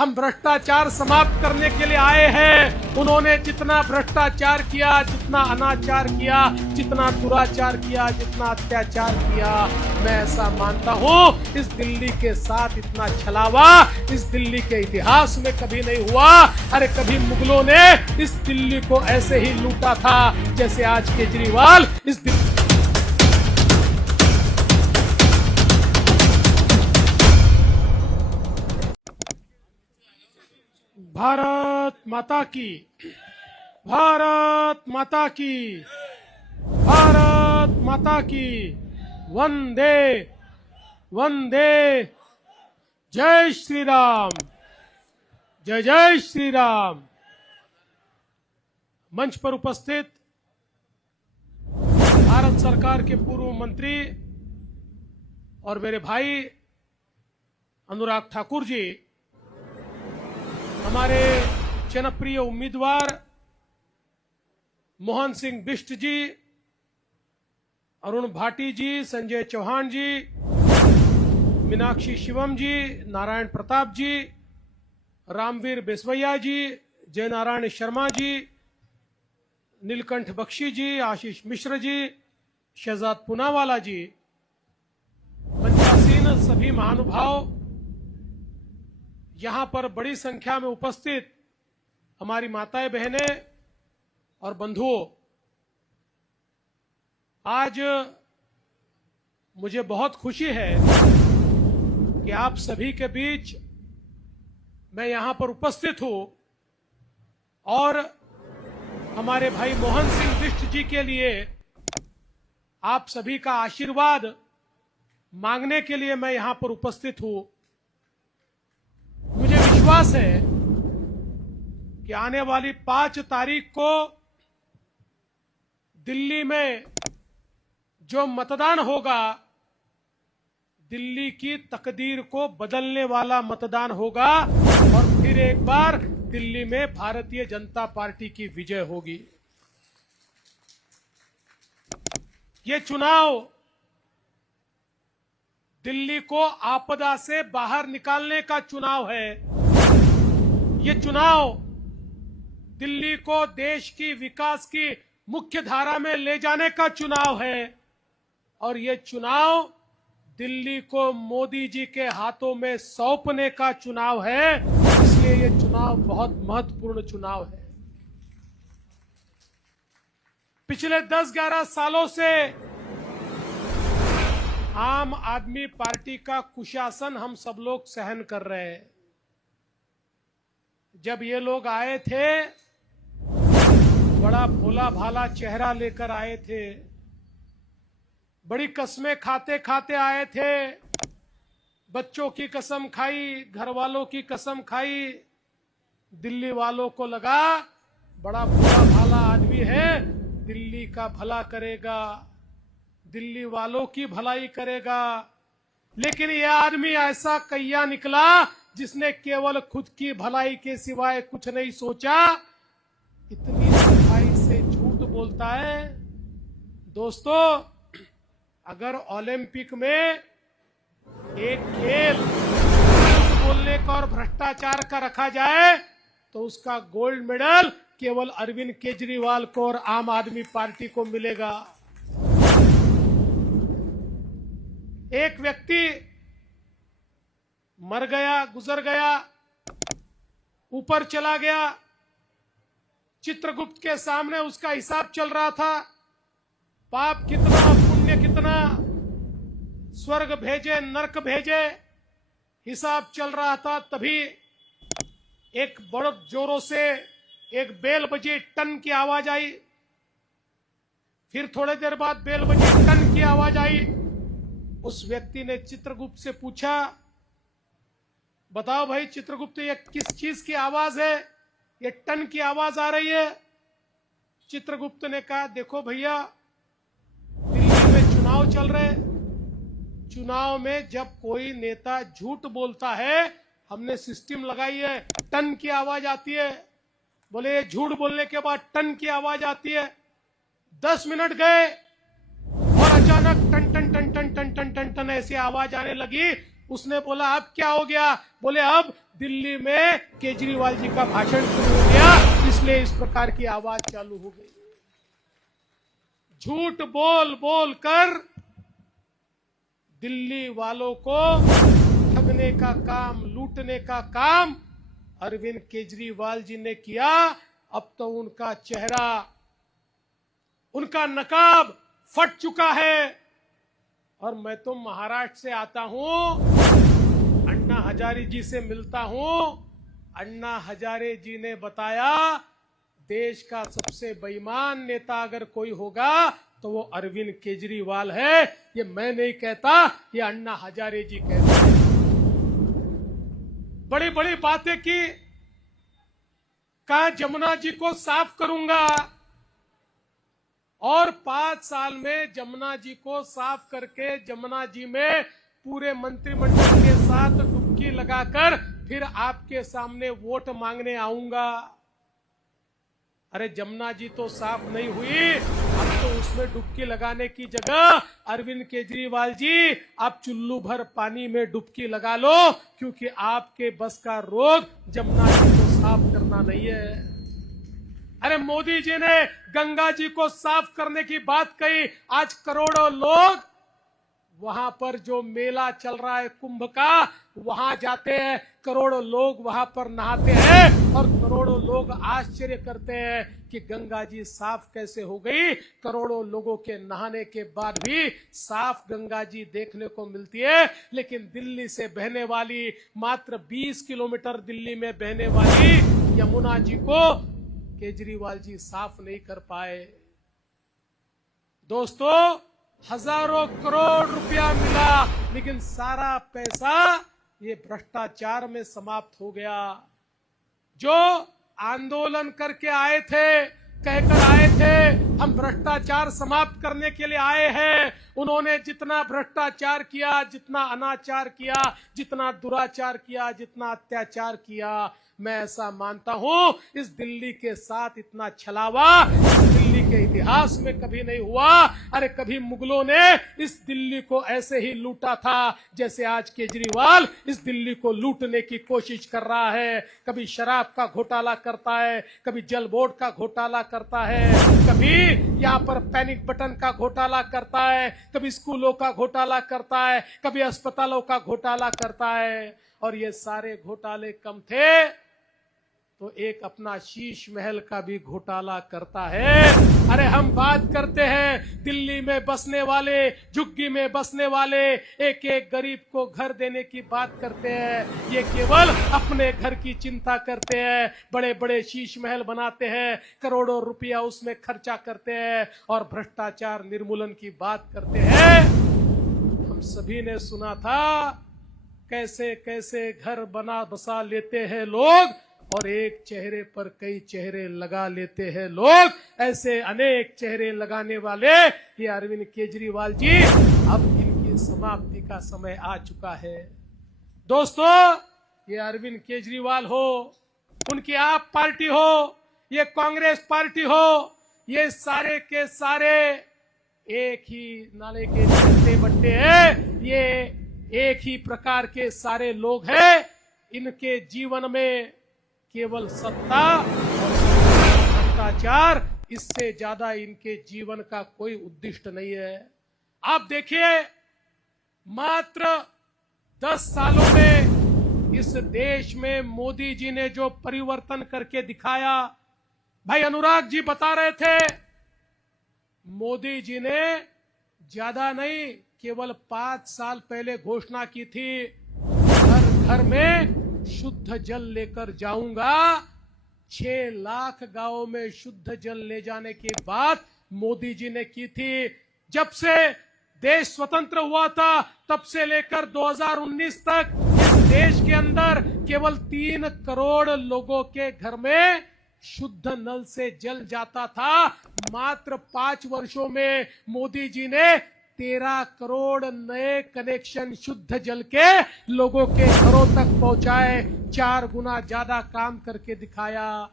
हम भ्रष्टाचार समाप्त करने के लिए आए हैं। उन्होंने जितना भ्रष्टाचार किया, जितना अनाचार किया, जितना दुराचार किया, जितना अत्याचार किया, मैं ऐसा मानता हूं इस दिल्ली के साथ इतना छलावा इस दिल्ली के इतिहास में कभी नहीं हुआ। अरे कभी मुगलों ने इस दिल्ली को ऐसे ही लूटा था जैसे आज केजरीवाल इस दिल्ली। भारत माता की, भारत माता की, भारत माता की, वंदे वंदे, जय श्री राम, जय जय श्री राम। मंच पर उपस्थित भारत सरकार के पूर्व मंत्री और मेरे भाई अनुराग ठाकुर जी, हमारे जनप्रिय उम्मीदवार मोहन सिंह बिष्ट जी, अरुण भाटी जी, संजय चौहान जी, मीनाक्षी शिवम जी, नारायण प्रताप जी, रामवीर बेसवैया जी, जय नारायण शर्मा जी, नीलकंठ बख्शी जी, आशीष मिश्र जी, शहजाद पूनावाला जी, मंचासीन सभी महानुभाव, यहां पर बड़ी संख्या में उपस्थित हमारी माताएं बहनें और बंधुओं, आज मुझे बहुत खुशी है कि आप सभी के बीच मैं यहां पर उपस्थित हूं और हमारे भाई मोहन सिंह बिष्ट जी के लिए आप सभी का आशीर्वाद मांगने के लिए मैं यहां पर उपस्थित हूं। मुझे विश्वास है कि आने वाली 5 तारीख को दिल्ली में जो मतदान होगा, दिल्ली की तकदीर को बदलने वाला मतदान होगा और फिर एक बार दिल्ली में भारतीय जनता पार्टी की विजय होगी। ये चुनाव दिल्ली को आपदा से बाहर निकालने का चुनाव है। ये चुनाव दिल्ली को देश की विकास की मुख्य धारा में ले जाने का चुनाव है और ये चुनाव दिल्ली को मोदी जी के हाथों में सौंपने का चुनाव है। इसलिए ये चुनाव बहुत महत्वपूर्ण चुनाव है। पिछले 10-11 सालों से आम आदमी पार्टी का कुशासन हम सब लोग सहन कर रहे हैं। जब ये लोग आए थे, बड़ा भोला भाला चेहरा लेकर आए थे, बड़ी कस्में खाते खाते आए थे, बच्चों की कसम खाई, घर वालों की कसम खाई। दिल्ली वालों को लगा बड़ा भोला भाला आदमी है, दिल्ली का भला करेगा, दिल्ली वालों की भलाई करेगा। लेकिन यह आदमी ऐसा कैया निकला जिसने केवल खुद की भलाई के सिवाय कुछ नहीं सोचा। इतनी सफाई से झूठ बोलता है। दोस्तों, अगर ओलंपिक में एक खेल झूठ बोलने का और भ्रष्टाचार का रखा जाए तो उसका गोल्ड मेडल केवल अरविंद केजरीवाल को और आम आदमी पार्टी को मिलेगा। एक व्यक्ति मर गया, गुजर गया, ऊपर चला गया, चित्रगुप्त के सामने उसका हिसाब चल रहा था। पाप कितना, पुण्य कितना, स्वर्ग भेजे, नरक भेजे, हिसाब चल रहा था। तभी एक बड़े जोरों से एक बेल बजी, टन की आवाज आई। फिर थोड़ी देर बाद बेल बजी, टन की आवाज आई। उस व्यक्ति ने चित्रगुप्त से पूछा, बताओ भाई चित्रगुप्त, ये किस चीज की आवाज है? ये टन की आवाज आ रही है। चित्रगुप्त ने कहा, देखो भैया, दिल्ली में चुनाव चल रहे, चुनाव में जब कोई नेता झूठ बोलता है, हमने सिस्टम लगाई है, टन की आवाज आती है। बोले झूठ बोलने के बाद टन की आवाज आती है। 10 मिनट गए और अचानक टन टन टन टन टन टन टन टन ऐसी आवाज आने लगी। उसने बोला अब क्या हो गया? बोले अब दिल्ली में केजरीवाल जी का भाषण शुरू हो गया, इसलिए इस प्रकार की आवाज चालू हो गई। झूठ बोल बोल कर दिल्ली वालों को ठगने का काम, लूटने का काम अरविंद केजरीवाल जी ने किया। अब तो उनका चेहरा, उनका नकाब फट चुका है। और मैं तो महाराष्ट्र से आता हूं, अन्ना हजारे जी से मिलता हूं। अन्ना हजारे जी ने बताया देश का सबसे बेईमान नेता अगर कोई होगा तो वो अरविंद केजरीवाल है। ये मैं नहीं कहता, ये अन्ना हजारे जी कहते हैं। बड़ी बड़ी बातें की, कहा जमुना जी को साफ करूंगा और 5 साल में जमुना जी को साफ करके जमुना जी में पूरे मंत्रिमंडल के साथ डुबकी लगाकर फिर आपके सामने वोट मांगने आऊंगा। अरे जमुना जी तो साफ नहीं हुई, अब तो उसमें डुबकी लगाने की जगह अरविंद केजरीवाल जी आप चुल्लू भर पानी में डुबकी लगा लो, क्योंकि आपके बस का रोग जमुना जी को साफ करना नहीं है। अरे मोदी जी ने गंगा जी को साफ करने की बात कही, आज करोड़ों लोग वहां पर जो मेला चल रहा है कुंभ का, वहां जाते हैं, करोड़ों लोग वहां पर नहाते हैं और करोड़ों लोग आश्चर्य करते हैं कि गंगा जी साफ कैसे हो गई। करोड़ों लोगों के नहाने के बाद भी साफ गंगा जी देखने को मिलती है, लेकिन दिल्ली से बहने वाली, मात्र 20 किलोमीटर दिल्ली में बहने वाली यमुना जी को केजरीवाल जी साफ नहीं कर पाए। दोस्तों, हजारों करोड़ रुपया मिला, लेकिन सारा पैसा ये भ्रष्टाचार में समाप्त हो गया। जो आंदोलन करके आए थे, कहकर आए थे हम भ्रष्टाचार समाप्त करने के लिए आए हैं, उन्होंने जितना भ्रष्टाचार किया, जितना अनाचार किया, जितना दुराचार किया, जितना अत्याचार किया, मैं ऐसा मानता हूं इस दिल्ली के साथ इतना छलावा दिल्ली के इतिहास में कभी नहीं हुआ। अरे कभी मुगलों ने इस दिल्ली को ऐसे ही लूटा था जैसे आज केजरीवाल इस दिल्ली को लूटने की कोशिश कर रहा है। कभी शराब का घोटाला करता है, कभी जल बोर्ड का घोटाला करता है, कभी यहाँ पर पैनिक बटन का घोटाला करता है, कभी स्कूलों का घोटाला करता है, कभी अस्पतालों का घोटाला करता है। और ये सारे घोटाले कम थे तो एक अपना शीश महल का भी घोटाला करता है। अरे हम बात करते हैं दिल्ली में बसने वाले, झुग्गी में बसने वाले एक एक गरीब को घर देने की बात करते हैं, ये केवल अपने घर की चिंता करते हैं, बड़े बड़े शीश महल बनाते हैं, करोड़ों रुपया उसमें खर्चा करते हैं और भ्रष्टाचार निर्मूलन की बात करते हैं। हम सभी ने सुना था कैसे कैसे घर बसा लेते हैं लोग और एक चेहरे पर कई चेहरे लगा लेते हैं लोग। ऐसे अनेक चेहरे लगाने वाले ये अरविंद केजरीवाल जी, अब इनकी समाप्ति का समय आ चुका है। दोस्तों, ये अरविंद केजरीवाल हो, उनकी आप पार्टी हो, ये कांग्रेस पार्टी हो, ये सारे के सारे एक ही नाले के चट्टे बट्टे हैं, ये एक ही प्रकार के सारे लोग हैं। इनके जीवन में केवल सत्ता और भ्रष्टाचार, इससे ज्यादा इनके जीवन का कोई उद्दिष्ट नहीं है। आप देखिए, मात्र 10 सालों में इस देश में मोदी जी ने जो परिवर्तन करके दिखाया, भाई अनुराग जी बता रहे थे, मोदी जी ने ज्यादा नहीं, केवल 5 साल पहले घोषणा की थी, हर घर में शुद्ध जल लेकर जाऊंगा। 6 लाख गांवों में शुद्ध जल ले जाने की बात मोदी जी ने की थी। जब से देश स्वतंत्र हुआ था तब से लेकर 2019 तक इस देश के अंदर केवल 3 करोड़ लोगों के घर में शुद्ध नल से जल जाता था। मात्र 5 वर्षों में मोदी जी ने 13 करोड़ नए कनेक्शन शुद्ध जल के लोगों के घरों तक पहुंचाए, 4 गुना ज्यादा काम करके दिखाया।